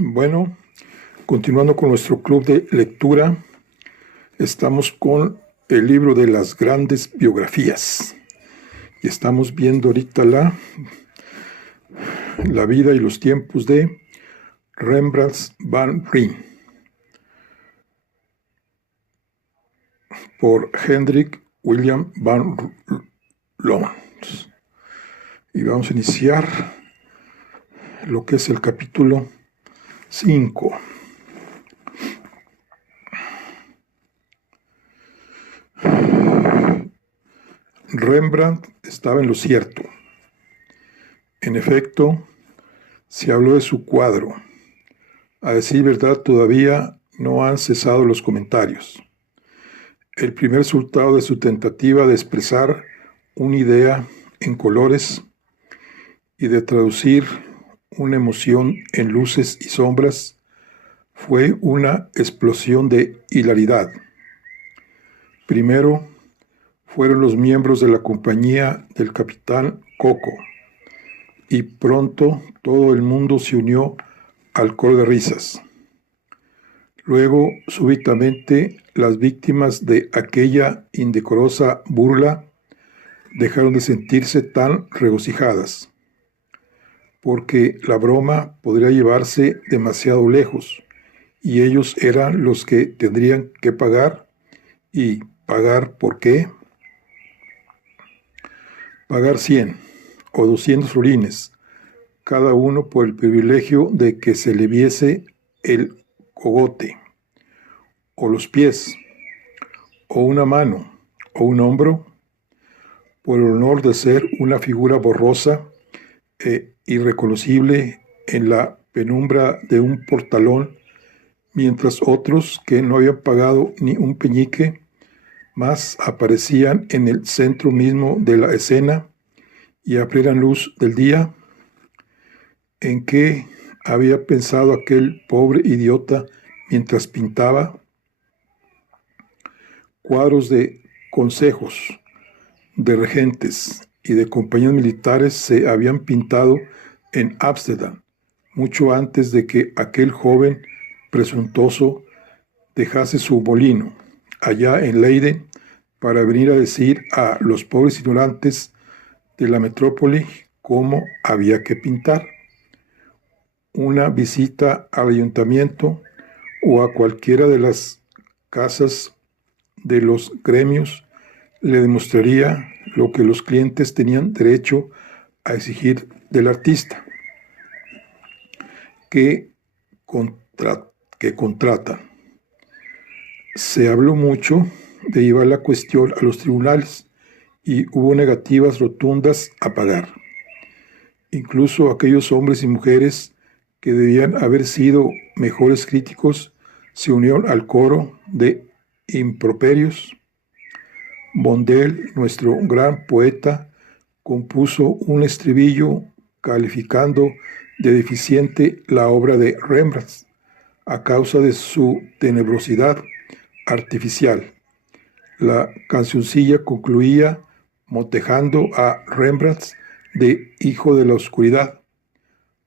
Bueno, continuando con nuestro club de lectura, estamos con el libro de las grandes biografías y estamos viendo ahorita la vida y los tiempos de Rembrandt van Rijn por Hendrik William van Lommens. Y vamos a iniciar lo que es el capítulo 5. Rembrandt estaba en lo cierto. En efecto, se habló de su cuadro. A decir verdad, todavía no han cesado los comentarios. El primer resultado de su tentativa de expresar una idea en colores y de traducir una emoción en luces y sombras fue una explosión de hilaridad. Primero fueron los miembros de la compañía del capitán Coco, y pronto todo el mundo se unió al coro de risas. Luego, súbitamente, las víctimas de aquella indecorosa burla dejaron de sentirse tan regocijadas, porque la broma podría llevarse demasiado lejos, y ellos eran los que tendrían que pagar. ¿Y pagar por qué? Pagar 100 o 200 florines, cada uno por el privilegio de que se le viese el cogote, o los pies, o una mano, o un hombro, por el honor de ser una figura borrosa e irreconocible en la penumbra de un portalón, mientras otros que no habían pagado ni un peñique más aparecían en el centro mismo de la escena y a plena luz del día. ¿En qué había pensado aquel pobre idiota mientras pintaba? Cuadros de consejos, de regentes y de compañías militares se habían pintado en Ámsterdam mucho antes de que aquel joven presuntuoso dejase su molino allá en Leiden para venir a decir a los pobres ignorantes de la metrópoli cómo había que pintar. Una visita al ayuntamiento o a cualquiera de las casas de los gremios le demostraría lo que los clientes tenían derecho a exigir del artista que contratan. Se habló mucho de llevar la cuestión a los tribunales y hubo negativas rotundas a pagar. Incluso aquellos hombres y mujeres que debían haber sido mejores críticos se unieron al coro de improperios. Bondel, nuestro gran poeta, compuso un estribillo calificando de deficiente la obra de Rembrandt a causa de su tenebrosidad artificial. La cancioncilla concluía motejando a Rembrandt de hijo de la oscuridad,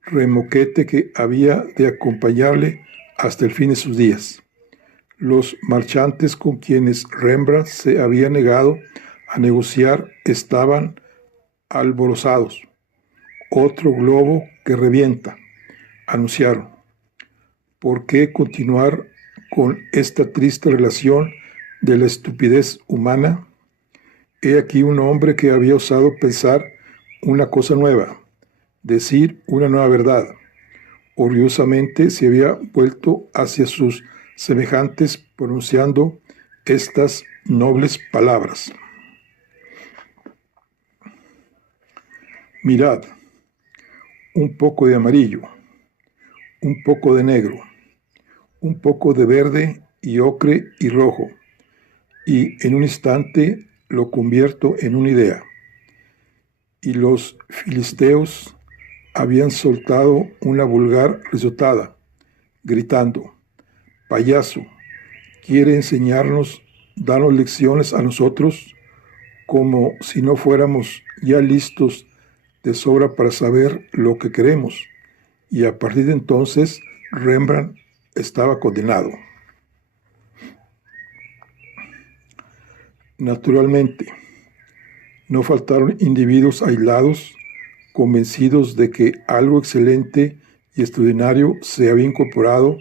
remoquete que había de acompañarle hasta el fin de sus días. Los marchantes con quienes Rembrandt se había negado a negociar estaban alborozados. Otro globo que revienta, anunciaron. ¿Por qué continuar con esta triste relación de la estupidez humana? He aquí un hombre que había osado pensar una cosa nueva, decir una nueva verdad. Orgullosamente se había vuelto hacia sus semejantes pronunciando estas nobles palabras. Mirad, un poco de amarillo, un poco de negro, un poco de verde y ocre y rojo, y en un instante lo convierto en una idea. Y los filisteos habían soltado una vulgar risotada, gritando: payaso, ¿quiere enseñarnos, darnos lecciones a nosotros, como si no fuéramos ya listos de sobra para saber lo que queremos, y a partir de entonces Rembrandt estaba condenado. Naturalmente, no faltaron individuos aislados, convencidos de que algo excelente y extraordinario se había incorporado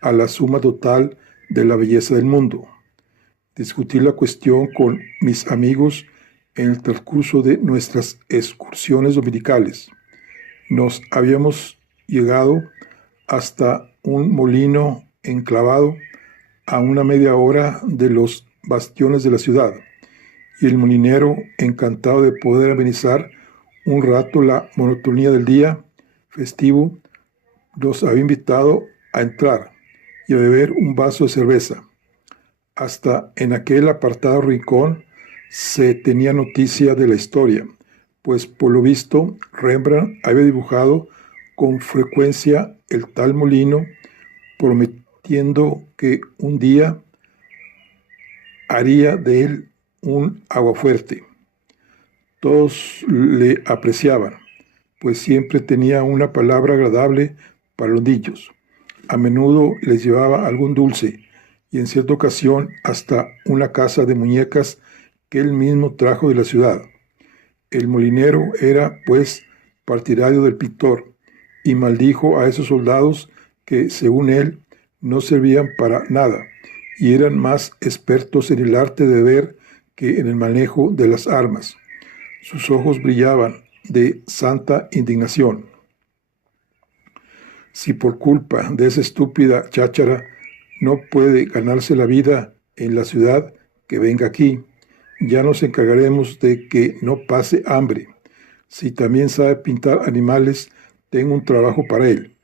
a la suma total de la belleza del mundo. Discutí la cuestión con mis amigos en el transcurso de nuestras excursiones dominicales. Nos habíamos llegado hasta un molino enclavado a una media hora de los bastiones de la ciudad, y el molinero, encantado de poder amenizar un rato la monotonía del día festivo, nos había invitado a entrar y a beber un vaso de cerveza. Hasta en aquel apartado rincón se tenía noticia de la historia, pues por lo visto Rembrandt había dibujado con frecuencia el tal molino, prometiendo que un día haría de él un aguafuerte. Todos le apreciaban, pues siempre tenía una palabra agradable para los niños. A menudo les llevaba algún dulce y en cierta ocasión hasta una casa de muñecas que él mismo trajo de la ciudad. El molinero era, pues, partidario del pintor y maldijo a esos soldados que, según él, no servían para nada y eran más expertos en el arte de ver que en el manejo de las armas. Sus ojos brillaban de santa indignación. Si por culpa de esa estúpida cháchara no puede ganarse la vida en la ciudad, que venga aquí. Ya nos encargaremos de que no pase hambre. Si también sabe pintar animales, tengo un trabajo para él.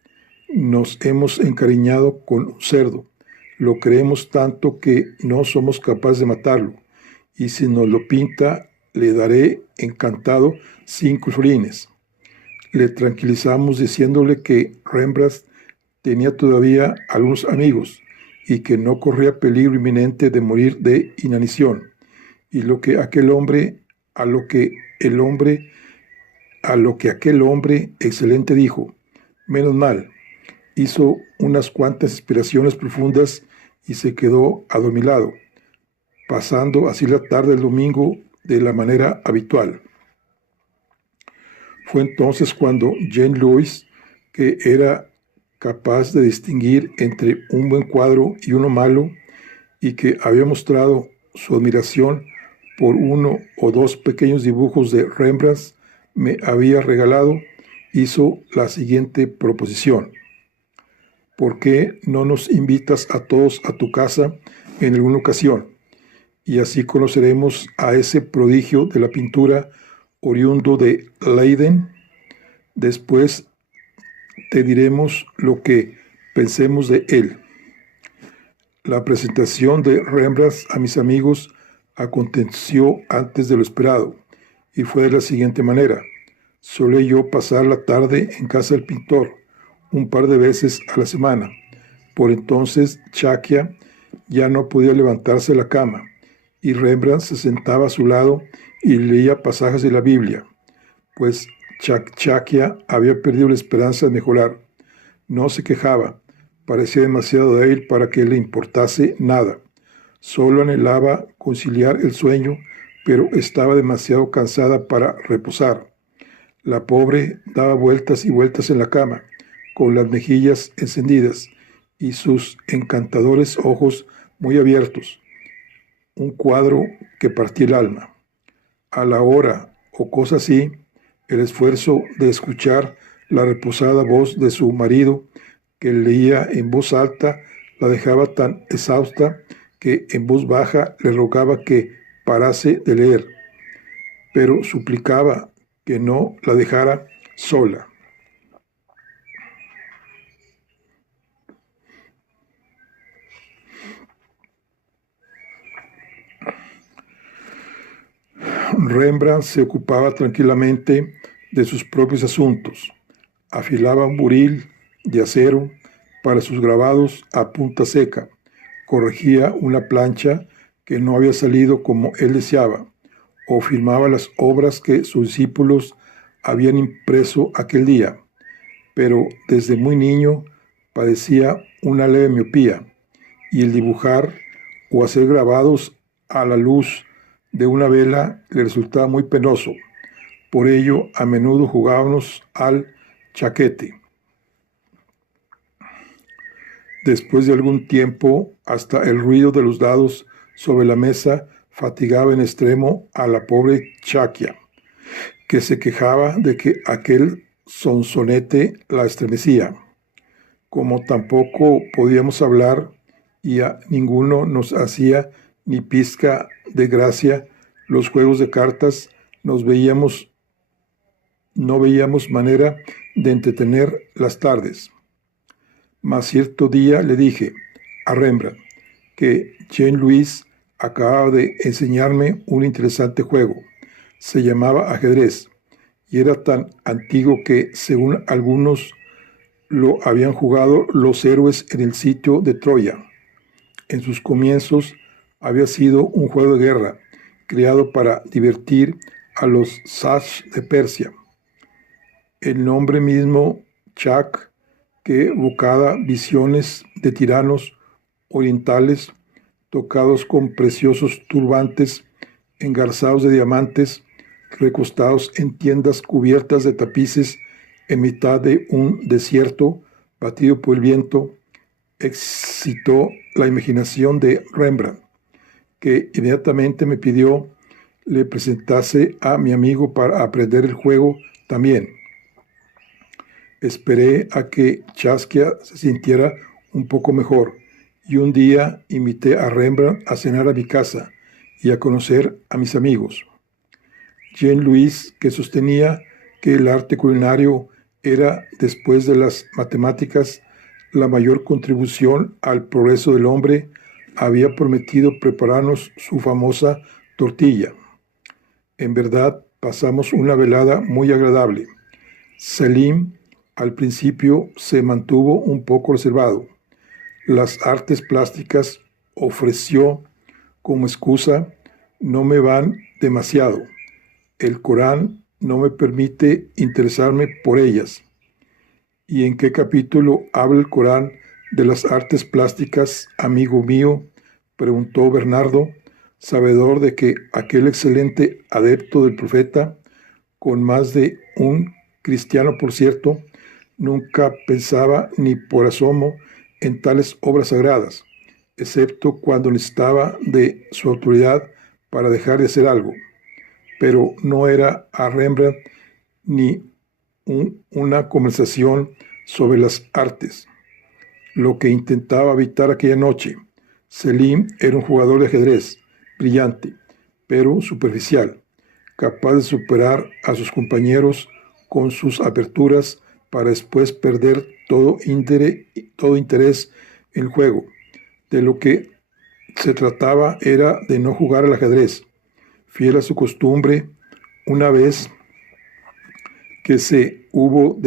Nos hemos encariñado con un cerdo. Lo queremos tanto que no somos capaces de matarlo. Y si nos lo pinta, le daré encantado 5 florines. Le tranquilizamos diciéndole que Rembrandt tenía todavía algunos amigos y que no corría peligro inminente de morir de inanición. Y lo que aquel hombre excelente dijo, menos mal, hizo unas cuantas inspiraciones profundas y se quedó adormilado, pasando así la tarde del domingo de la manera habitual. Fue entonces cuando Jean-Louis, que era capaz de distinguir entre un buen cuadro y uno malo, y que había mostrado su admiración por 1 o 2 pequeños dibujos de Rembrandt me había regalado, hizo la siguiente proposición. ¿Por qué no nos invitas a todos a tu casa en alguna ocasión? Y así conoceremos a ese prodigio de la pintura oriundo de Leiden. Después te diremos lo que pensemos de él. La presentación de Rembrandt a mis amigos aconteció antes de lo esperado y fue de la siguiente manera. Solía yo pasar la tarde en casa del pintor un par de veces a la semana. Por entonces Chakia ya no podía levantarse de la cama y Rembrandt se sentaba a su lado y leía pasajes de la Biblia, pues Chakia había perdido la esperanza de mejorar. No se quejaba, parecía demasiado débil para que le importase nada. Solo anhelaba conciliar el sueño, pero estaba demasiado cansada para reposar. La pobre daba vueltas y vueltas en la cama, con las mejillas encendidas y sus encantadores ojos muy abiertos. Un cuadro que partía el alma. A la hora, o cosa así, el esfuerzo de escuchar la reposada voz de su marido, que leía en voz alta, la dejaba tan exhausta que en voz baja le rogaba que parase de leer, pero suplicaba que no la dejara sola. Rembrandt se ocupaba tranquilamente de sus propios asuntos. Afilaba un buril de acero para sus grabados a punta seca. Corregía una plancha que no había salido como él deseaba, o firmaba las obras que sus discípulos habían impreso aquel día. Pero desde muy niño padecía una leve miopía y el dibujar o hacer grabados a la luz de una vela le resultaba muy penoso. Por ello, a menudo jugábamos al chaquete. Después de algún tiempo, hasta el ruido de los dados sobre la mesa fatigaba en extremo a la pobre Chaquia, que se quejaba de que aquel sonsonete la estremecía. Como tampoco podíamos hablar y a ninguno nos hacía ni pizca de gracia los juegos de cartas, no veíamos manera de entretener las tardes. Mas cierto día le dije a Rembrandt que Jean-Louis acababa de enseñarme un interesante juego. Se llamaba ajedrez y era tan antiguo que, según algunos, lo habían jugado los héroes en el sitio de Troya. En sus comienzos había sido un juego de guerra creado para divertir a los sash de Persia. El nombre mismo, Chak, que evocaba visiones de tiranos orientales tocados con preciosos turbantes engarzados de diamantes, recostados en tiendas cubiertas de tapices en mitad de un desierto batido por el viento, excitó la imaginación de Rembrandt, que inmediatamente me pidió le presentase a mi amigo para aprender el juego también. Esperé a que Chasquia se sintiera un poco mejor y un día invité a Rembrandt a cenar a mi casa y a conocer a mis amigos. Jean-Louis, que sostenía que el arte culinario era, después de las matemáticas, la mayor contribución al progreso del hombre, había prometido prepararnos su famosa tortilla. En verdad, pasamos una velada muy agradable. Selim, al principio, se mantuvo un poco reservado. Las artes plásticas, ofreció como excusa, no me van demasiado. El Corán no me permite interesarme por ellas. ¿Y en qué capítulo habla el Corán de las artes plásticas, amigo mío?, preguntó Bernardo, sabedor de que aquel excelente adepto del profeta, con más de un cristiano por cierto, nunca pensaba ni por asomo en tales obras sagradas, excepto cuando necesitaba de su autoridad para dejar de hacer algo. Pero no era a Rembrandt ni una conversación sobre las artes lo que intentaba evitar aquella noche. Selim era un jugador de ajedrez brillante, pero superficial, capaz de superar a sus compañeros con sus aperturas para después perder todo interés en el juego. De lo que se trataba era de no jugar al ajedrez. Fiel a su costumbre, una vez que se hubo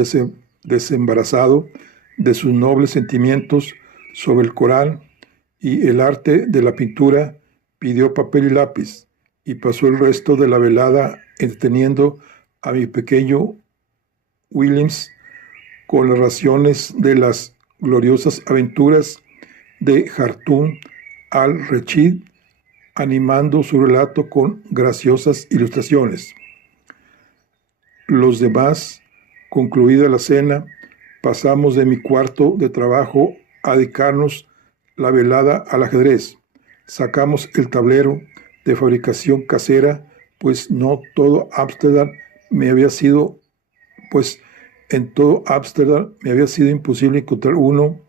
desembarazado de sus nobles sentimientos sobre el Corán y el arte de la pintura, pidió papel y lápiz y pasó el resto de la velada entreteniendo a mi pequeño Williams con las raciones de las gloriosas aventuras de Hartún al-Rashid, animando su relato con graciosas ilustraciones. Los demás, concluida la cena, pasamos de mi cuarto de trabajo a dedicarnos la velada al ajedrez. Sacamos el tablero de fabricación casera, pues en todo Ámsterdam me había sido imposible encontrar uno,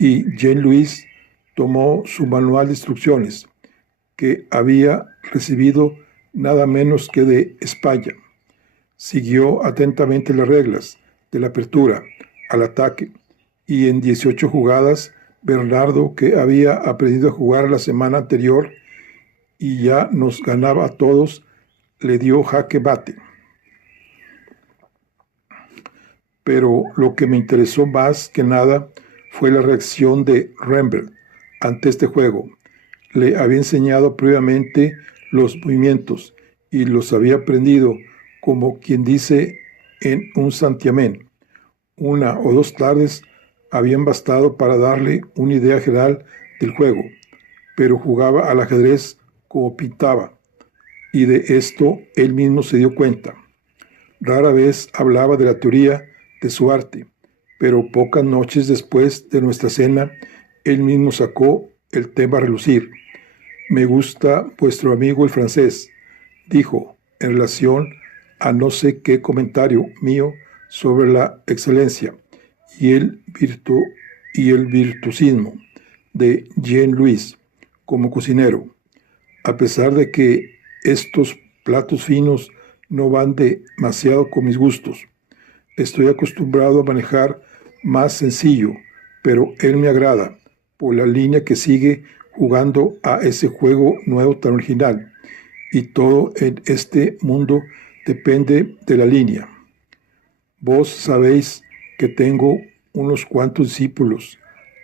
y Jean-Louis tomó su manual de instrucciones, que había recibido nada menos que de España. Siguió atentamente las reglas de la apertura al ataque, y en 18 jugadas, Bernardo, que había aprendido a jugar la semana anterior y ya nos ganaba a todos, le dio jaque mate. Pero lo que me interesó más que nada fue la reacción de Rembrandt ante este juego. Le había enseñado previamente los movimientos y los había aprendido, como quien dice, en un santiamén. Una o dos tardes habían bastado para darle una idea general del juego, pero jugaba al ajedrez como pintaba, y de esto él mismo se dio cuenta. Rara vez hablaba de la teoría de su arte, pero pocas noches después de nuestra cena, él mismo sacó el tema a relucir. Me gusta vuestro amigo el francés, dijo, en relación a no sé qué comentario mío sobre la excelencia y el virtuosismo de Jean-Louis como cocinero. A pesar de que estos platos finos no van demasiado con mis gustos. Estoy acostumbrado a manejar más sencillo, pero él me agrada por la línea que sigue jugando a ese juego nuevo tan original. Y todo en este mundo depende de la línea. Vos sabéis que tengo unos cuantos discípulos.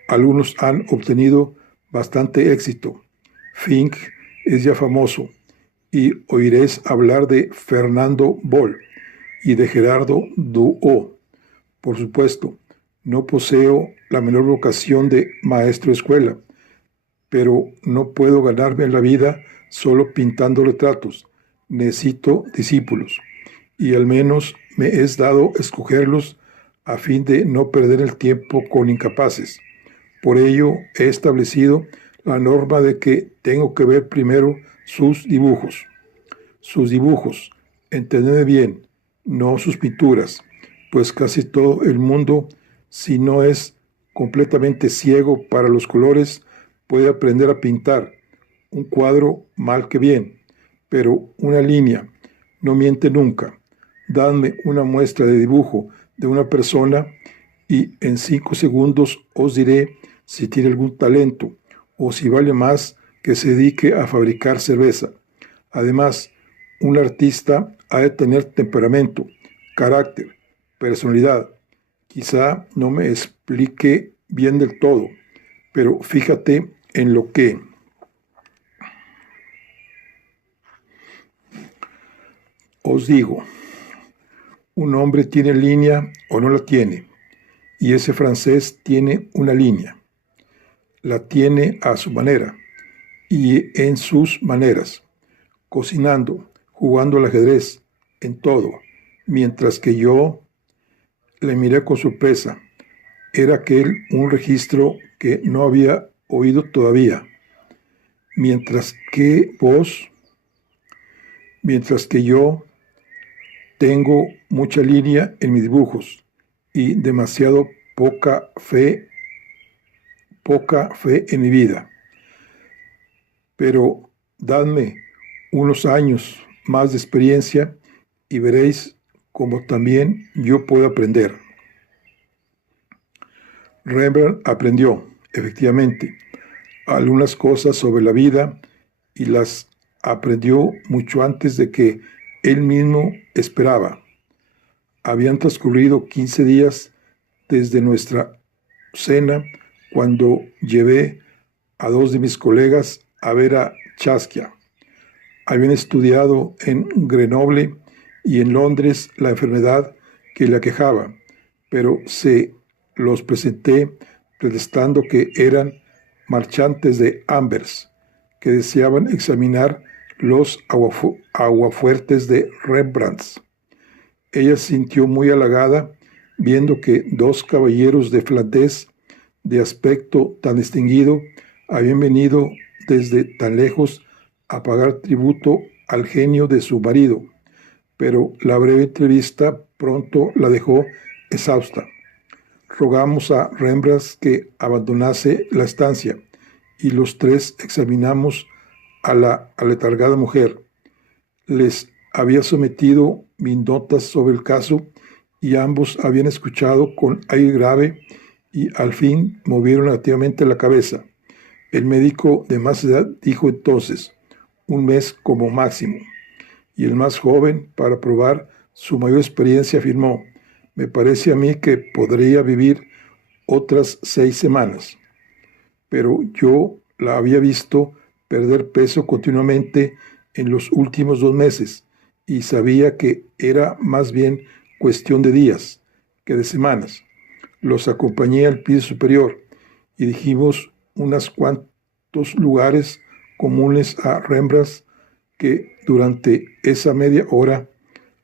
Algunos han obtenido bastante éxito. Fink es ya famoso y oiréis hablar de Fernando Boll y de Gerardo Duo. Por supuesto, no poseo la menor vocación de maestro de escuela, pero no puedo ganarme en la vida solo pintando retratos. Necesito discípulos, y al menos me es dado escogerlos a fin de no perder el tiempo con incapaces. Por ello he establecido la norma de que tengo que ver primero sus dibujos. Sus dibujos, entendedme bien, no sus pinturas, pues casi todo el mundo, si no es completamente ciego para los colores, puede aprender a pintar un cuadro mal que bien, pero una línea no miente nunca. Dadme una muestra de dibujo de una persona y en 5 segundos os diré si tiene algún talento o si vale más que se dedique a fabricar cerveza. Además, un artista ha de tener temperamento, carácter, personalidad. Quizá no me explique bien del todo, pero fíjate en lo que os digo. Un hombre tiene línea o no la tiene, y ese francés tiene una línea. La tiene a su manera y en sus maneras, cocinando, jugando al ajedrez, en todo, mientras que yo le miré con sorpresa. Era aquel un registro que no había oído todavía. Mientras que yo tengo mucha línea en mis dibujos y demasiado poca fe en mi vida. Pero dadme unos años más de experiencia y veréis cómo también yo puedo aprender. Rembrandt aprendió, efectivamente, algunas cosas sobre la vida y las aprendió mucho antes de que él mismo esperaba. Habían transcurrido 15 días desde nuestra cena cuando llevé a 2 de mis colegas a ver a Chaskia. Habían estudiado en Grenoble y en Londres la enfermedad que le aquejaba, pero se los presenté protestando que eran marchantes de Ambers, que deseaban examinar los aguafuertes de Rembrandt. Ella se sintió muy halagada viendo que 2 caballeros de Flandes, de aspecto tan distinguido, habían venido desde tan lejos a pagar tributo al genio de su marido, pero la breve entrevista pronto la dejó exhausta. Rogamos a Rembrandt que abandonase la estancia y los 3 examinamos a la aletargada mujer. Les había sometido mis notas sobre el caso y ambos habían escuchado con aire grave y al fin movieron negativamente la cabeza. El médico de más edad dijo entonces, 1 mes como máximo, y el más joven, para probar su mayor experiencia, afirmó, me parece a mí que podría vivir otras 6 semanas. Pero yo la había visto perder peso continuamente en los últimos 2 meses y sabía que era más bien cuestión de días que de semanas. Los acompañé al piso superior y dijimos unos cuantos lugares comunes a Rembrandt, que durante esa media hora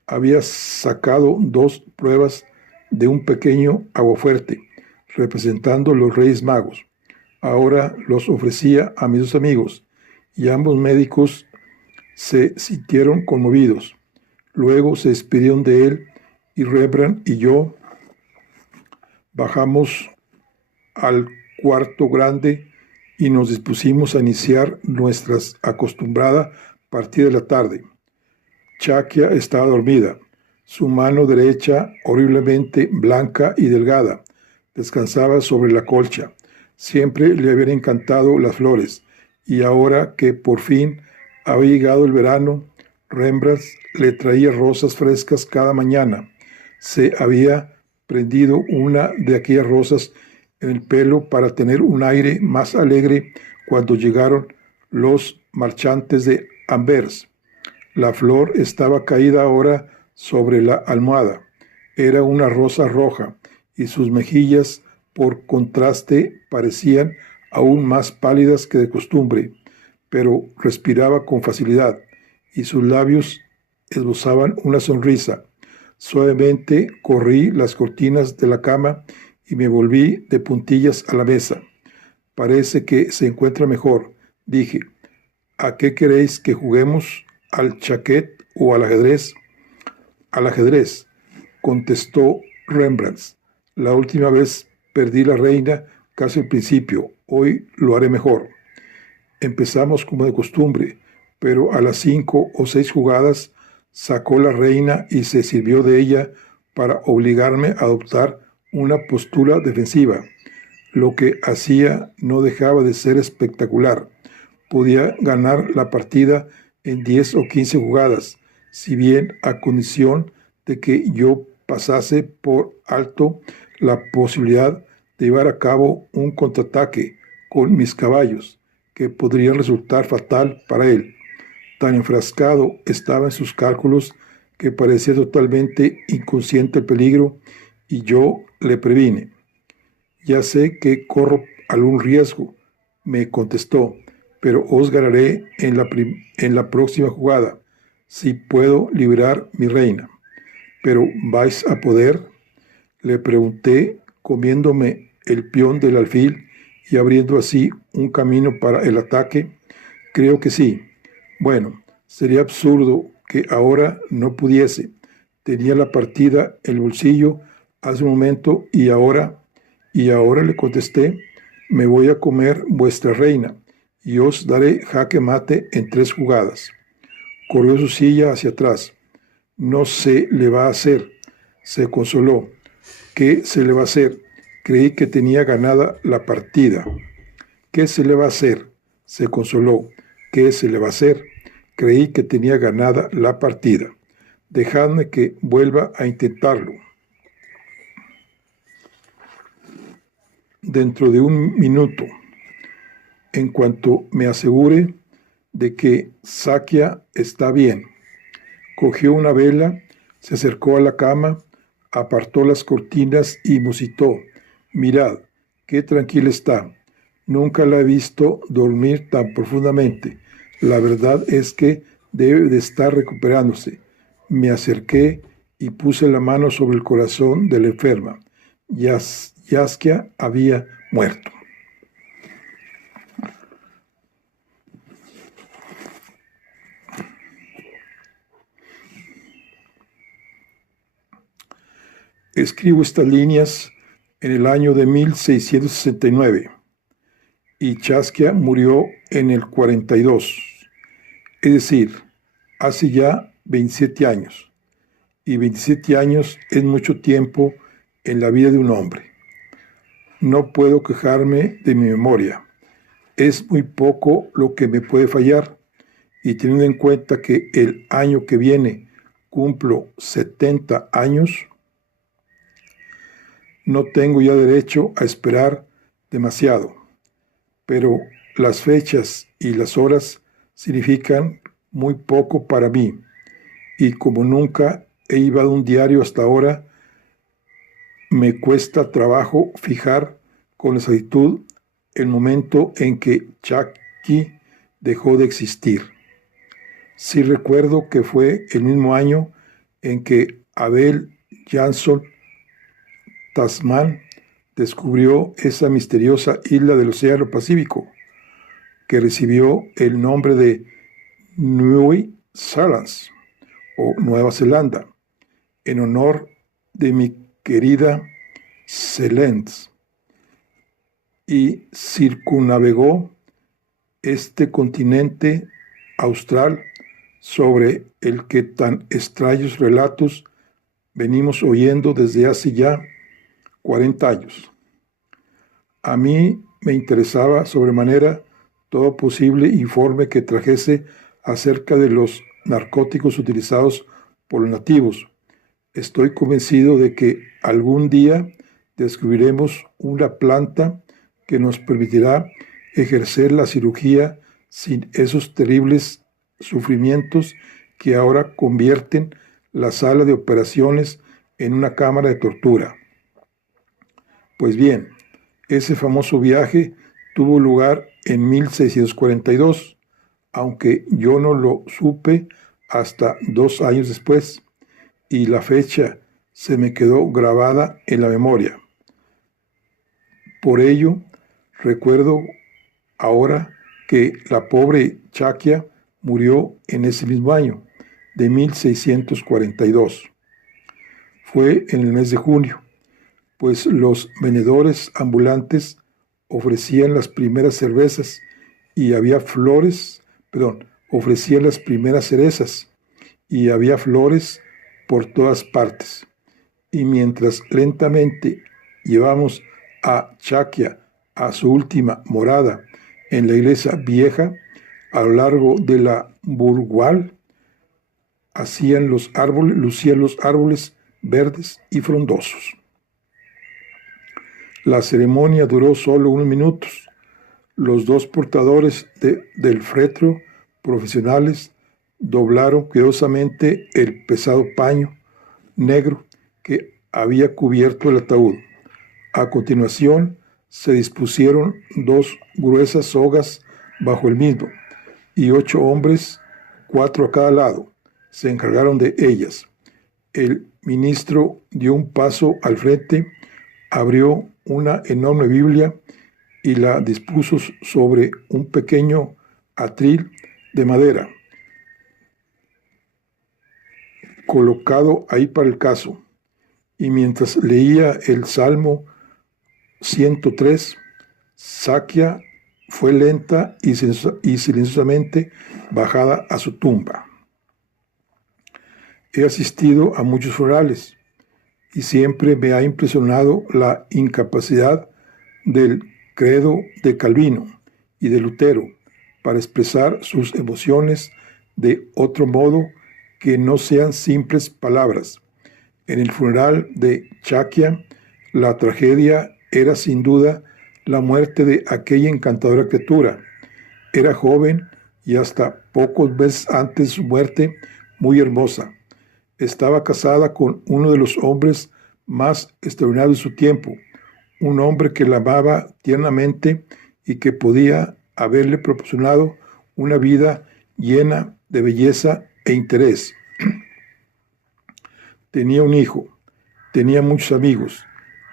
había sacado 2 pruebas de un pequeño aguafuerte representando los Reyes Magos. Ahora los ofrecía a mis 2 amigos y ambos médicos se sintieron conmovidos. Luego se despidieron de él y Rembrandt y yo bajamos al cuarto grande y nos dispusimos a iniciar nuestra acostumbrada partida de la tarde. Chakia estaba dormida. Su mano derecha, horriblemente blanca y delgada, descansaba sobre la colcha. Siempre le habían encantado las flores, y ahora que por fin había llegado el verano, Rembrandt le traía rosas frescas cada mañana. Se había prendido una de aquellas rosas en el pelo para tener un aire más alegre cuando llegaron los marchantes de Anvers. La flor estaba caída ahora sobre la almohada. Era una rosa roja y sus mejillas, por contraste, parecían aún más pálidas que de costumbre, pero respiraba con facilidad y sus labios esbozaban una sonrisa. Suavemente corrí las cortinas de la cama y me volví de puntillas a la mesa. Parece que se encuentra mejor, dije. ¿A qué queréis que juguemos? ¿Al chaquet o al ajedrez? Al ajedrez, contestó Rembrandt. La última vez perdí la reina casi al principio. Hoy lo haré mejor. Empezamos como de costumbre, pero a las 5 o 6 jugadas sacó la reina y se sirvió de ella para obligarme a adoptar una postura defensiva. Lo que hacía no dejaba de ser espectacular. Podía ganar la partida en 10 o 15 jugadas, si bien a condición de que yo pasase por alto la posibilidad de llevar a cabo un contraataque con mis caballos, que podría resultar fatal para él. Tan enfrascado estaba en sus cálculos que parecía totalmente inconsciente del peligro, y yo le previne. Ya sé que corro algún riesgo, me contestó, pero os ganaré en la próxima jugada, si puedo liberar mi reina. ¿Pero vais a poder? Le pregunté, comiéndome el peón del alfil y abriendo así un camino para el ataque. Creo que sí. Bueno, sería absurdo que ahora no pudiese. Tenía la partida en el bolsillo hace un momento y ahora le contesté, me voy a comer vuestra reina y os daré jaque mate en 3 jugadas. Corrió su silla hacia atrás. No se le va a hacer. Se consoló. ¿Qué se le va a hacer? Creí que tenía ganada la partida. ¿Qué se le va a hacer? Se consoló. ¿Qué se le va a hacer? Creí que tenía ganada la partida. Dejadme que vuelva a intentarlo. Dentro de un minuto, en cuanto me asegure de que Chakia está bien. Cogió una vela, se acercó a la cama, apartó las cortinas y musitó. Mirad, qué tranquila está. Nunca la he visto dormir tan profundamente. La verdad es que debe de estar recuperándose. Me acerqué y puse la mano sobre el corazón de la enferma. Chakia había muerto. Escribo estas líneas en el año de 1669 y Chakia murió en el 42, es decir, hace ya 27 años, y 27 años es mucho tiempo en la vida de un hombre. No puedo quejarme de mi memoria, es muy poco lo que me puede fallar, y teniendo en cuenta que el año que viene cumplo 70 años, no tengo ya derecho a esperar demasiado, pero las fechas y las horas significan muy poco para mí, y como nunca he llevado un diario hasta ahora, me cuesta trabajo fijar con exactitud el momento en que Chucky dejó de existir. Sí recuerdo que fue el mismo año en que Abel Jansson Tasman descubrió esa misteriosa isla del Océano Pacífico, que recibió el nombre de New Zealand o Nueva Zelanda, en honor de mi querida Celeste, y circunnavegó este continente austral sobre el que tan extraños relatos venimos oyendo desde hace ya 40 años. A mí me interesaba sobremanera todo posible informe que trajese acerca de los narcóticos utilizados por los nativos. Estoy convencido de que algún día descubriremos una planta que nos permitirá ejercer la cirugía sin esos terribles sufrimientos que ahora convierten la sala de operaciones en una cámara de tortura. Pues bien, ese famoso viaje tuvo lugar en 1642, aunque yo no lo supe hasta 2 años después, y la fecha se me quedó grabada en la memoria. Por ello, recuerdo ahora que la pobre Chaquia murió en ese mismo año, de 1642. Fue en el mes de junio, pues los vendedores ambulantes ofrecían las primeras cervezas y había ofrecían las primeras cerezas y había flores por todas partes. Y mientras lentamente llevamos a Chaquia a su última morada en la iglesia vieja, a lo largo de la Burgual, lucían los árboles verdes y frondosos. La ceremonia duró solo unos minutos. Los 2 portadores del féretro profesionales doblaron cuidadosamente el pesado paño negro que había cubierto el ataúd. A continuación, se dispusieron 2 gruesas sogas bajo el mismo, y 8 hombres, 4 a cada lado, se encargaron de ellas. El ministro dio un paso al frente, abrió una enorme Biblia y la dispuso sobre un pequeño atril de madera, colocado ahí para el caso, y mientras leía el Salmo 103, Chaquia fue lenta y silenciosamente bajada a su tumba. He asistido a muchos funerales y siempre me ha impresionado la incapacidad del credo de Calvino y de Lutero para expresar sus emociones de otro modo que no sean simples palabras. En el funeral de Chaquia, la tragedia era sin duda la muerte de aquella encantadora criatura. Era joven y hasta pocos meses antes de su muerte muy hermosa. Estaba casada con uno de los hombres más extraordinarios de su tiempo, un hombre que la amaba tiernamente y que podía haberle proporcionado una vida llena de belleza e interés. Tenía un hijo, tenía muchos amigos.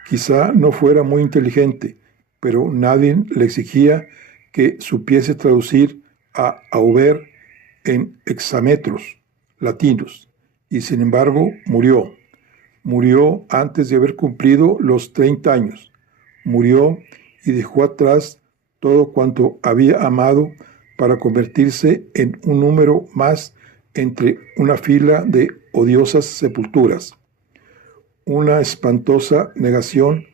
Quizá no fuera muy inteligente, pero nadie le exigía que supiese traducir a Auber en hexámetros latinos, y sin embargo murió. Murió antes de haber cumplido los 30 años. Murió y dejó atrás todo cuanto había amado para convertirse en un número más entre una fila de odiosas sepulturas. Una espantosa negación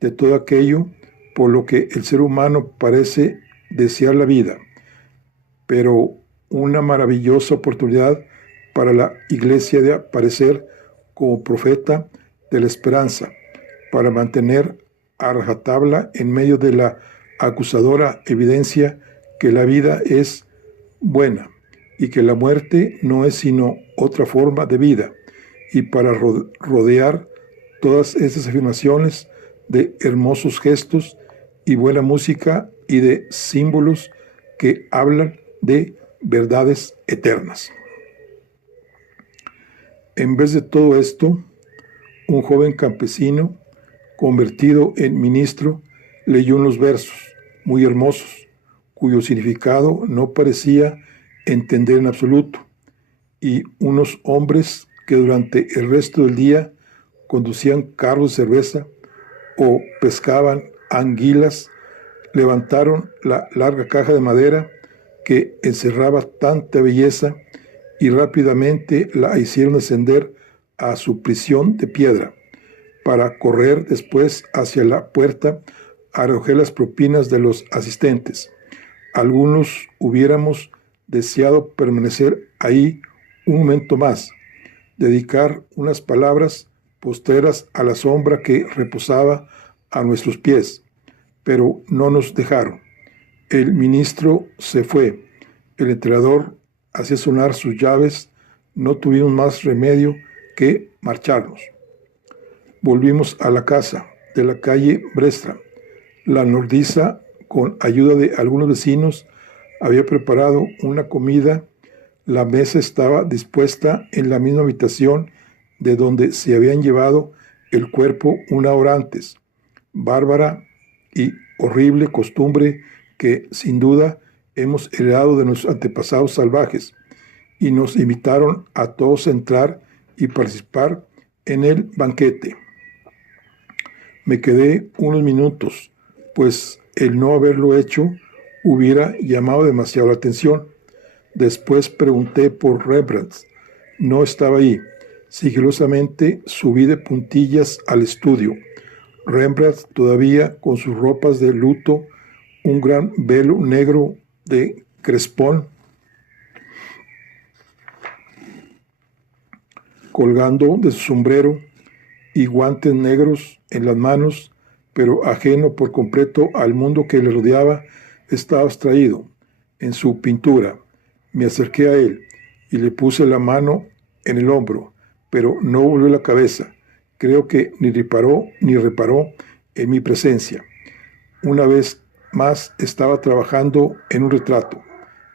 de todo aquello por lo que el ser humano parece desear la vida, pero una maravillosa oportunidad para la Iglesia de aparecer como profeta de la esperanza, para mantener a rajatabla en medio de la acusadora evidencia que la vida es buena y que la muerte no es sino otra forma de vida, y para rodear Todas estas afirmaciones de hermosos gestos y buena música y de símbolos que hablan de verdades eternas. En vez de todo esto, un joven campesino, convertido en ministro, leyó unos versos muy hermosos, cuyo significado no parecía entender en absoluto, y unos hombres que durante el resto del día conducían carros de cerveza o pescaban anguilas, levantaron la larga caja de madera que encerraba tanta belleza y rápidamente la hicieron descender a su prisión de piedra, para correr después hacia la puerta a recoger las propinas de los asistentes. Algunos hubiéramos deseado permanecer ahí un momento más, dedicar unas palabras postreras a la sombra que reposaba a nuestros pies, pero no nos dejaron. El ministro se fue, el entrenador hacía sonar sus llaves, no tuvimos más remedio que marcharnos. Volvimos a la casa de la calle Brestra. La nodriza, con ayuda de algunos vecinos, había preparado una comida. La mesa estaba dispuesta en la misma habitación de donde se habían llevado el cuerpo una hora antes. Bárbara y horrible costumbre que, sin duda, hemos heredado de nuestros antepasados salvajes, y nos invitaron a todos a entrar y participar en el banquete. Me quedé unos minutos, pues el no haberlo hecho hubiera llamado demasiado la atención. Después pregunté por Rembrandt. No estaba ahí. Sigilosamente subí de puntillas al estudio. Rembrandt, todavía con sus ropas de luto, un gran velo negro de crespón colgando de su sombrero y guantes negros en las manos, pero ajeno por completo al mundo que le rodeaba, estaba abstraído en su pintura. Me acerqué a él y le puse la mano en el hombro, pero no volvió la cabeza. Creo que ni reparó en mi presencia. Una vez más estaba trabajando en un retrato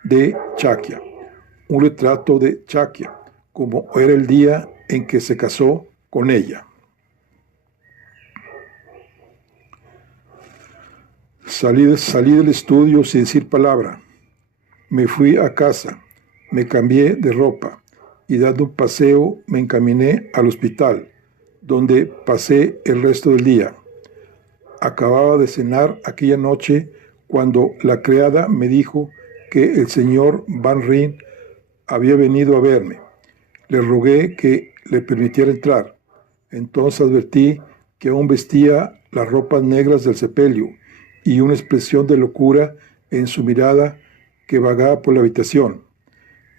de Chakia, como era el día en que se casó con ella. Salí del estudio sin decir palabra. Me fui a casa, me cambié de ropa y dando un paseo me encaminé al hospital, donde pasé el resto del día. Acababa de cenar aquella noche cuando la criada me dijo que el señor Van Ryn había venido a verme. Le rogué que le permitiera entrar. Entonces advertí que aún vestía las ropas negras del sepelio y una expresión de locura en su mirada que vagaba por la habitación.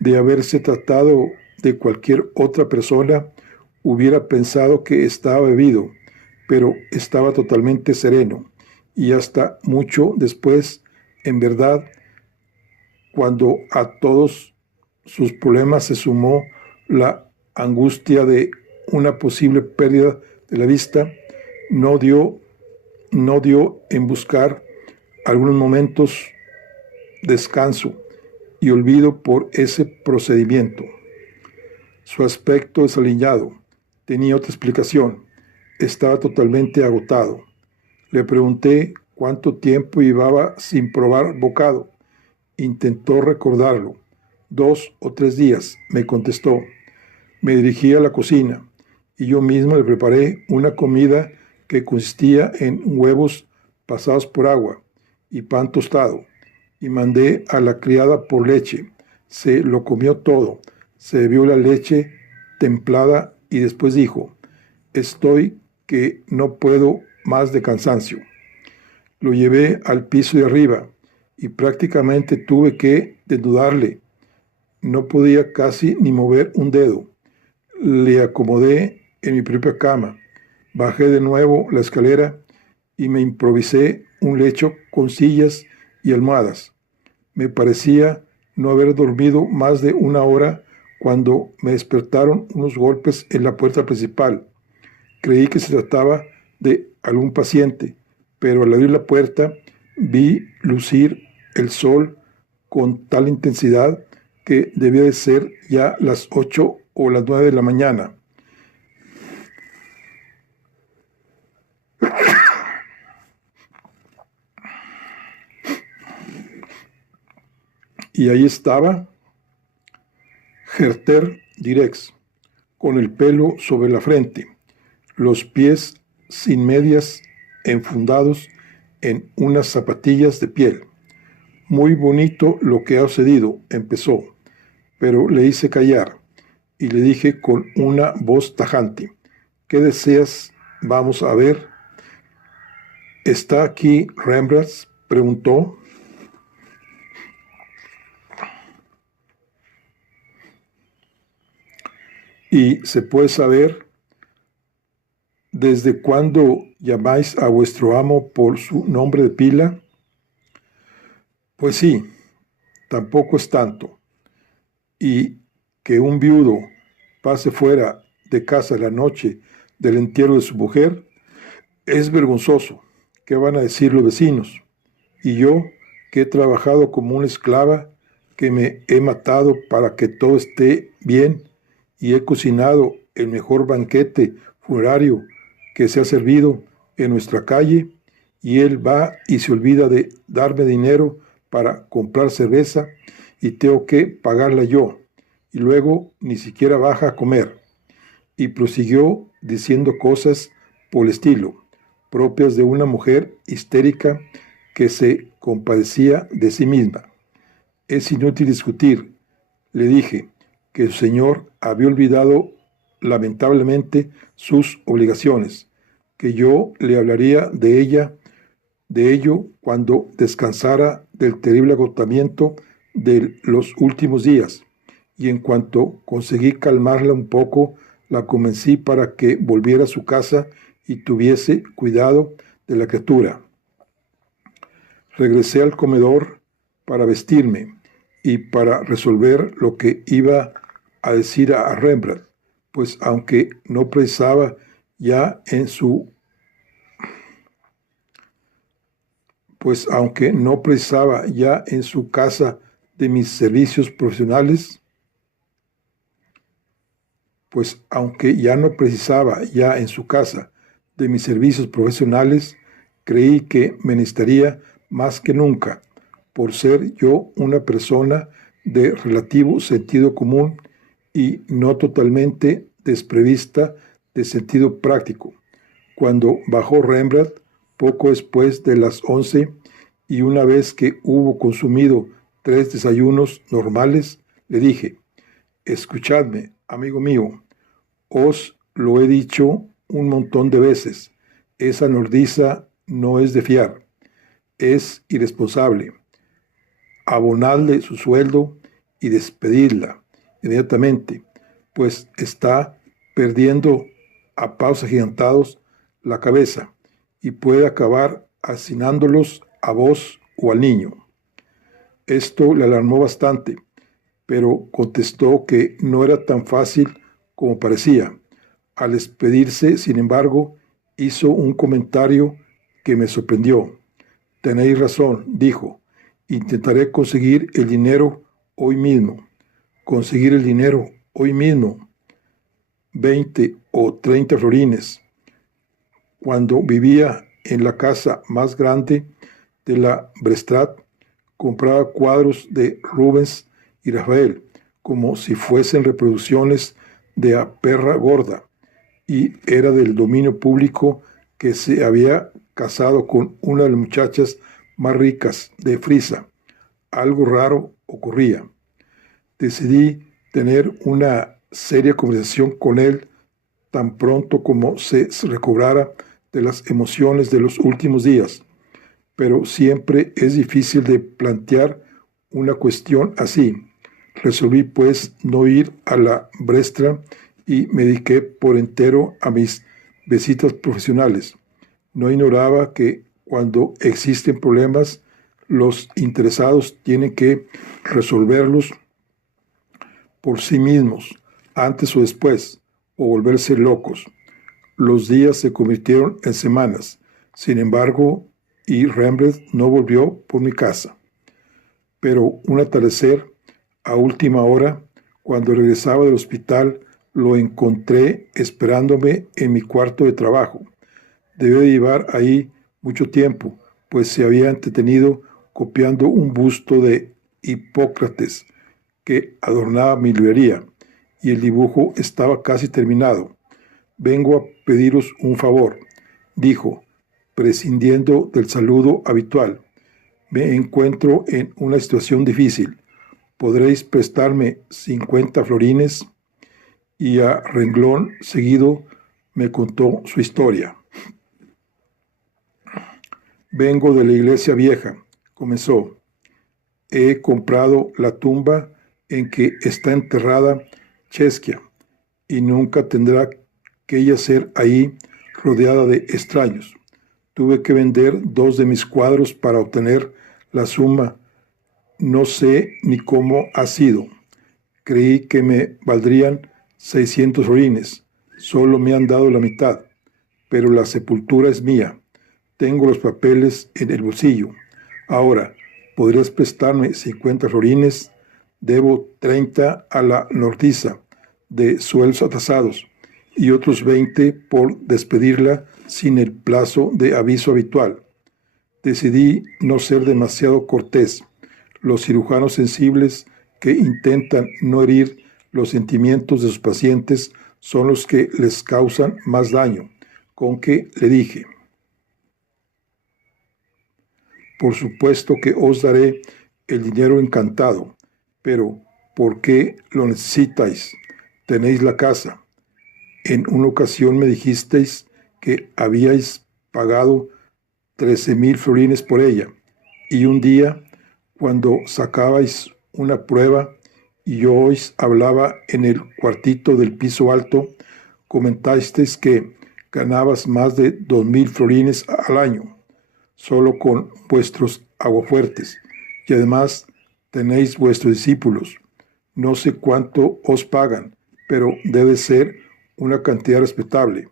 De haberse tratado de cualquier otra persona, hubiera pensado que estaba bebido, pero estaba totalmente sereno, y hasta mucho después, en verdad, cuando a todos sus problemas se sumó la angustia de una posible pérdida de la vista, no dio en buscar algunos momentos descanso y olvido por ese procedimiento. Su aspecto desaliñado tenía otra explicación. Estaba totalmente agotado. Le pregunté cuánto tiempo llevaba sin probar bocado. Intentó recordarlo. 2 o 3 días, me contestó. Me dirigí a la cocina y yo mismo le preparé una comida que consistía en huevos pasados por agua y pan tostado, y mandé a la criada por leche. Se lo comió todo, se bebió la leche templada y después dijo: estoy que no puedo más de cansancio. Lo llevé al piso de arriba y prácticamente tuve que desnudarle. No podía casi ni mover un dedo. Le acomodé en mi propia cama, bajé de nuevo la escalera y me improvisé un lecho con sillas y almohadas. Me parecía no haber dormido más de 1 hora cuando me despertaron unos golpes en la puerta principal. Creí que se trataba de algún paciente, pero al abrir la puerta vi lucir el sol con tal intensidad que debía de ser ya las 8 o las 9 de la mañana. Y ahí estaba Herter Direx, con el pelo sobre la frente, los pies sin medias enfundados en unas zapatillas de piel. Muy bonito lo que ha sucedido, empezó, pero le hice callar y le dije con una voz tajante: ¿qué deseas? Vamos a ver. ¿Está aquí Rembrandt?, preguntó. ¿Y se puede saber desde cuándo llamáis a vuestro amo por su nombre de pila? Pues sí, tampoco es tanto. Y que un viudo pase fuera de casa la noche del entierro de su mujer es vergonzoso. ¿Qué van a decir los vecinos? Y yo, que he trabajado como una esclava, que me he matado para que todo esté bien y he cocinado el mejor banquete funerario que se ha servido en nuestra calle, y él va y se olvida de darme dinero para comprar cerveza y tengo que pagarla yo, y luego ni siquiera baja a comer. Y prosiguió diciendo cosas por el estilo, propias de una mujer histérica que se compadecía de sí misma. Es inútil discutir, le dije, que su señor había olvidado lamentablemente sus obligaciones, que yo le hablaría de ello cuando descansara del terrible agotamiento de los últimos días, y en cuanto conseguí calmarla un poco, la convencí para que volviera a su casa y tuviese cuidado de la criatura. Regresé al comedor para vestirme y para resolver lo que iba a decir a Rembrandt, pues aunque no precisaba ya en su casa de mis servicios profesionales, creí que me necesitaría más que nunca, por ser yo una persona de relativo sentido común y no totalmente desprevista de sentido práctico. Cuando bajó Rembrandt, poco después de las 11, y una vez que hubo consumido 3 desayunos normales, le dije: escuchadme, amigo mío, os lo he dicho un montón de veces, esa nodriza no es de fiar, es irresponsable. Abonadle su sueldo y despedidla inmediatamente, pues está perdiendo a pasos agigantados la cabeza y puede acabar asesinándolos a vos o al niño. Esto le alarmó bastante, pero contestó que no era tan fácil como parecía. Al despedirse, sin embargo, hizo un comentario que me sorprendió. Tenéis razón, dijo, intentaré conseguir el dinero hoy mismo. Conseguir el dinero hoy mismo. 20 o 30 florines. Cuando vivía en la casa más grande de la Brestad, compraba cuadros de Rubens y Rafael, como si fuesen reproducciones de A Perra Gorda, y era del dominio público que se había casado con una de las muchachas más ricas de Frisia. Algo raro ocurría. Decidí tener una seria conversación con él tan pronto como se recobrara de las emociones de los últimos días, pero siempre es difícil de plantear una cuestión así. Resolví pues no ir a la Brestra y me dediqué por entero a mis visitas profesionales. No ignoraba que cuando existen problemas, los interesados tienen que resolverlos por sí mismos, antes o después, o volverse locos. Los días se convirtieron en semanas. Sin embargo, y Rembrandt no volvió por mi casa. Pero un atardecer, a última hora, cuando regresaba del hospital, lo encontré esperándome en mi cuarto de trabajo. Debió de llevar ahí mucho tiempo, pues se había entretenido copiando un busto de Hipócrates que adornaba mi librería, y el dibujo estaba casi terminado. Vengo a pediros un favor, dijo, prescindiendo del saludo habitual. Me encuentro en una situación difícil. ¿Podréis prestarme 50 florines? Y a renglón seguido me contó su historia. Vengo de la iglesia vieja, comenzó. He comprado la tumba en que está enterrada Chesquia, y nunca tendrá que yacer ahí rodeada de extraños. Tuve que vender 2 de mis cuadros para obtener la suma. No sé ni cómo ha sido. Creí que me valdrían 600 florines. Solo me han dado la mitad, pero la sepultura es mía. Tengo los papeles en el bolsillo. Ahora, ¿podrías prestarme 50 florines? Debo 30 a la nodriza de sueldos atrasados y otros 20 por despedirla sin el plazo de aviso habitual. Decidí no ser demasiado cortés. Los cirujanos sensibles que intentan no herir los sentimientos de sus pacientes son los que les causan más daño, con que le dije: por supuesto que os daré el dinero encantado, pero ¿por qué lo necesitáis? Tenéis la casa. En una ocasión me dijisteis que habíais pagado 13,000 florines por ella, y un día, cuando sacabais una prueba y yo os hablaba en el cuartito del piso alto, comentasteis que ganabas más de 2,000 florines al año, solo con vuestros aguafuertes, y además tenéis vuestros discípulos. No sé cuánto os pagan, pero debe ser una cantidad respetable.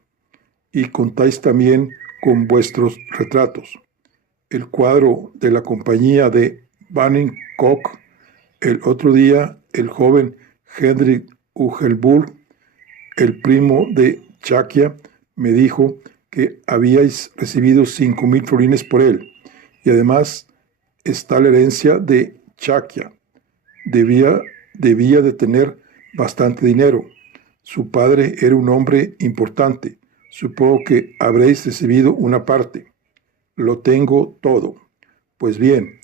Y contáis también con vuestros retratos. El cuadro de la compañía de Baning-Cock. El otro día, el joven Hendrik Ugelburg, el primo de Chakia, me dijo que habíais recibido 5,000 florines por él, y además está la herencia de Chakia. Debía de tener bastante dinero. Su padre era un hombre importante. Supongo que habréis recibido una parte. Lo tengo todo. Pues bien,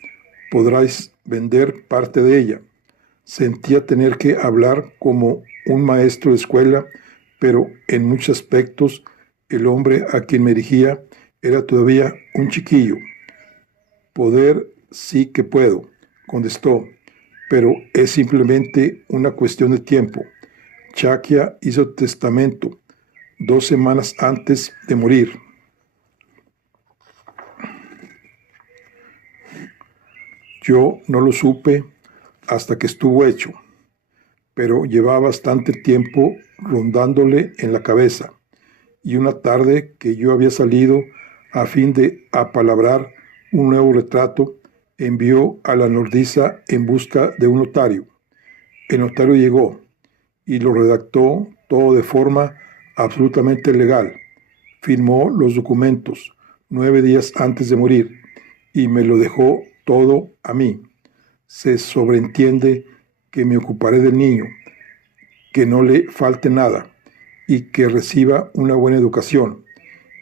podráis vender parte de ella. Sentía tener que hablar como un maestro de escuela, pero en muchos aspectos el hombre a quien me dirigía era todavía un chiquillo. Poder sí que puedo, contestó, pero es simplemente una cuestión de tiempo. Chakia hizo testamento 2 semanas antes de morir. Yo no lo supe hasta que estuvo hecho, pero llevaba bastante tiempo rondándole en la cabeza, y una tarde que yo había salido a fin de apalabrar un nuevo retrato, envió a la nodriza en busca de un notario. El notario llegó y lo redactó todo de forma absolutamente legal. Firmó los documentos 9 días antes de morir y me lo dejó todo a mí. Se sobreentiende que me ocuparé del niño, que no le falte nada y que reciba una buena educación.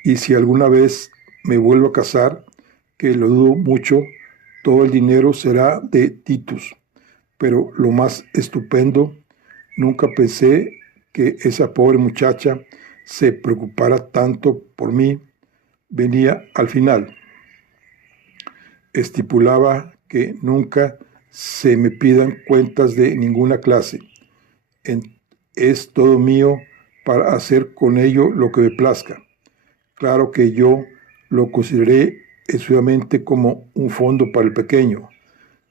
Y si alguna vez me vuelvo a casar, que lo dudo mucho, todo el dinero será de Titus. Pero lo más estupendo, nunca pensé que esa pobre muchacha se preocupara tanto por mí. Venía al final. Estipulaba que nunca se me pidan cuentas de ninguna clase. Es todo mío para hacer con ello lo que me plazca. Claro que yo lo consideré exclusivamente como un fondo para el pequeño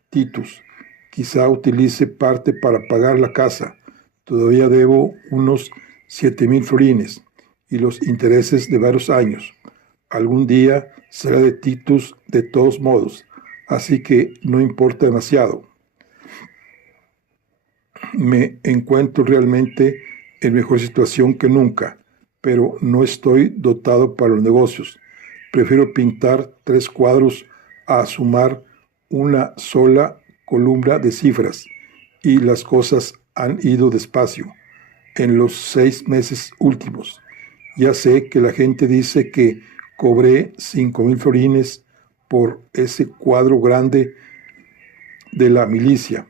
Titus. Quizá utilice parte para pagar la casa. Todavía debo unos 7,000 florines y los intereses de varios años. Algún día será de Titus de todos modos, así que no importa demasiado. Me encuentro realmente en mejor situación que nunca, pero no estoy dotado para los negocios. Prefiero pintar 3 cuadros a sumar una sola columna de cifras, y las cosas han ido despacio en los 6 meses últimos. Ya sé que la gente dice que cobré 5,000 florines por ese cuadro grande de la milicia.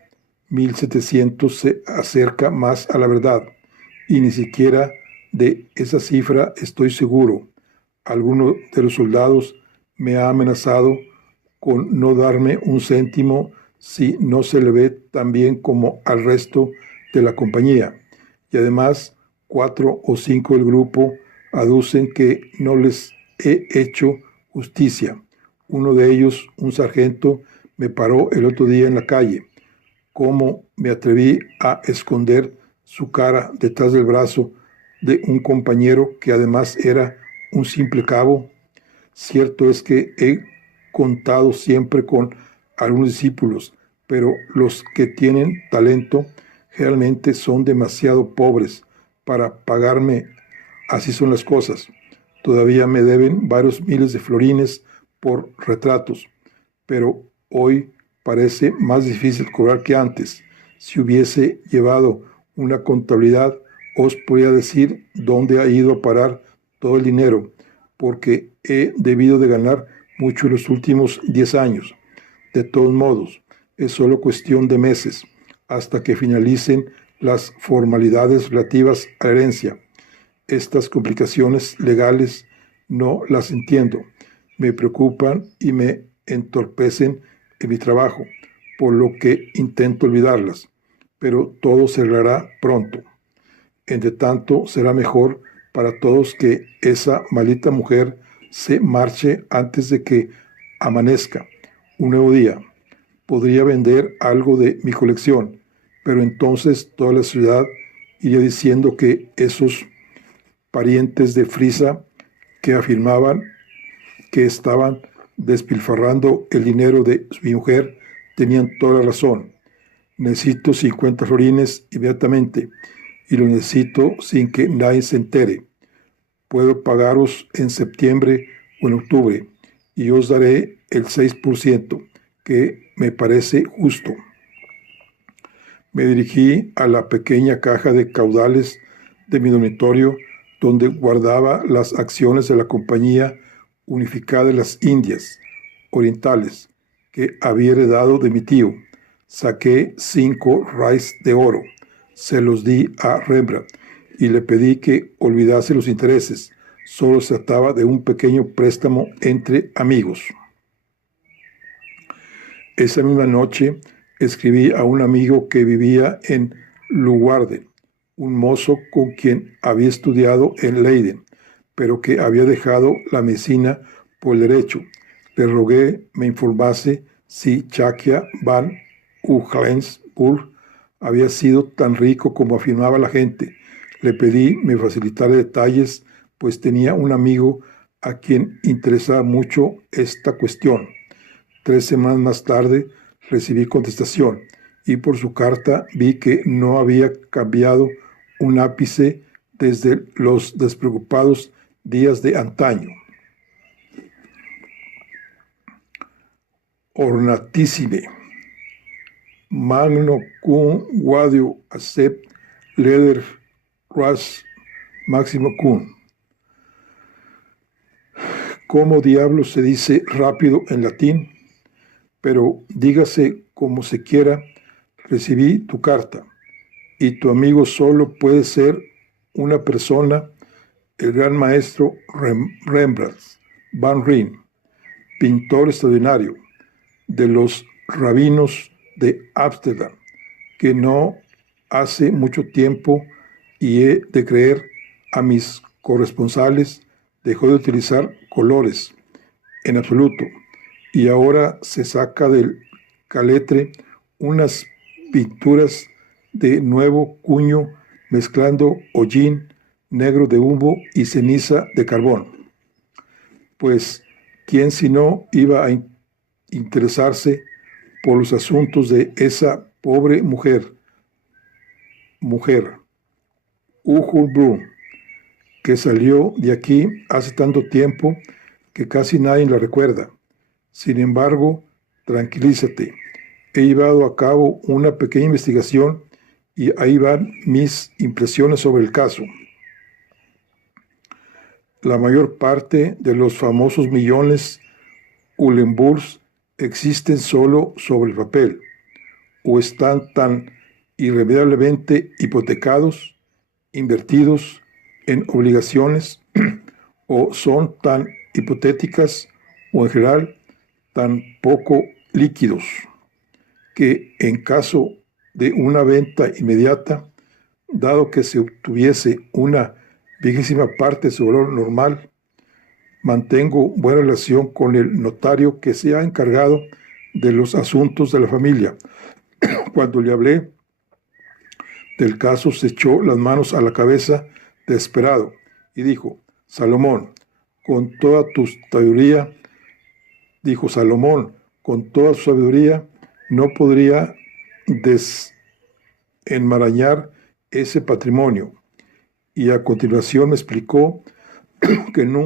1,700 se acerca más a la verdad, y ni siquiera de esa cifra estoy seguro. Alguno de los soldados me ha amenazado con no darme un céntimo si no se le ve tan bien como al resto de la compañía. Y además, 4 o 5 del grupo aducen que no les he hecho justicia. Uno de ellos, un sargento, me paró el otro día en la calle. ¿Cómo me atreví a esconder su cara detrás del brazo de un compañero que además era un simple cabo? Cierto es que he contado siempre con algunos discípulos, pero los que tienen talento generalmente son demasiado pobres para pagarme. Así son las cosas. Todavía me deben varios miles de florines por retratos, pero hoy parece más difícil cobrar que antes. Si hubiese llevado una contabilidad, os podría decir dónde ha ido a parar todo el dinero, porque he debido de ganar mucho en los últimos 10 años. De todos modos, es solo cuestión de meses hasta que finalicen las formalidades relativas a la herencia. Estas complicaciones legales no las entiendo. Me preocupan y me entorpecen en mi trabajo, por lo que intento olvidarlas, pero todo se arreglará pronto. Entre tanto, será mejor para todos que esa maldita mujer se marche antes de que amanezca un nuevo día. Podría vender algo de mi colección, pero entonces toda la ciudad iría diciendo que esos parientes de Frisa que afirmaban que estaban despilfarrando el dinero de mi mujer tenían toda la razón. Necesito 50 florines inmediatamente, y lo necesito sin que nadie se entere. Puedo pagaros en septiembre o en octubre, y os daré el 6%, que me parece justo. Me dirigí a la pequeña caja de caudales de mi dormitorio, donde guardaba las acciones de la Compañía Unificada de las Indias Orientales, que había heredado de mi tío. Saqué 5 rays de oro, se los di a Rembrandt y le pedí que olvidase los intereses. Solo se trataba de un pequeño préstamo entre amigos. Esa misma noche escribí a un amigo que vivía en Leeuwarden, un mozo con quien había estudiado en Leiden, pero que había dejado la medicina por el derecho. Le rogué me informase si Chakia van Ugglenburg había sido tan rico como afirmaba la gente. Le pedí me facilitara detalles, pues tenía un amigo a quien interesaba mucho esta cuestión. 3 semanas más tarde recibí contestación, y por su carta vi que no había cambiado un ápice desde los despreocupados días de antaño. Ornatissime. Magno cum guadio accept leder ras máximo cum. ¿Cómo diablos se dice rápido en latín? Pero dígase como se quiera, recibí tu carta, y tu amigo solo puede ser una persona, el gran maestro Rembrandt van Rijn, pintor extraordinario de los rabinos de Ámsterdam, que no hace mucho tiempo, y he de creer a mis corresponsales, dejó de utilizar colores en absoluto, y ahora se saca del caletre unas pinturas de nuevo cuño, mezclando hollín, negro de humo y ceniza de carbón. Pues, ¿quién si no iba a interesarse por los asuntos de esa pobre mujer, Ujo Blum, que salió de aquí hace tanto tiempo que casi nadie la recuerda? Sin embargo, tranquilízate. He llevado a cabo una pequeña investigación y ahí van mis impresiones sobre el caso. La mayor parte de los famosos millones Uhlenburgs existen solo sobre el papel, o están tan irremediablemente hipotecados, invertidos en obligaciones, o son tan hipotéticas o en general tan poco líquidos, que en caso de una venta inmediata, dado que se obtuviese una vigésima parte de su valor normal, mantengo buena relación con el notario que se ha encargado de los asuntos de la familia. Cuando le hablé del caso, se echó las manos a la cabeza desesperado y dijo: Salomón, con toda tu sabiduría, no podría desenmarañar ese patrimonio. Y a continuación me explicó que nunca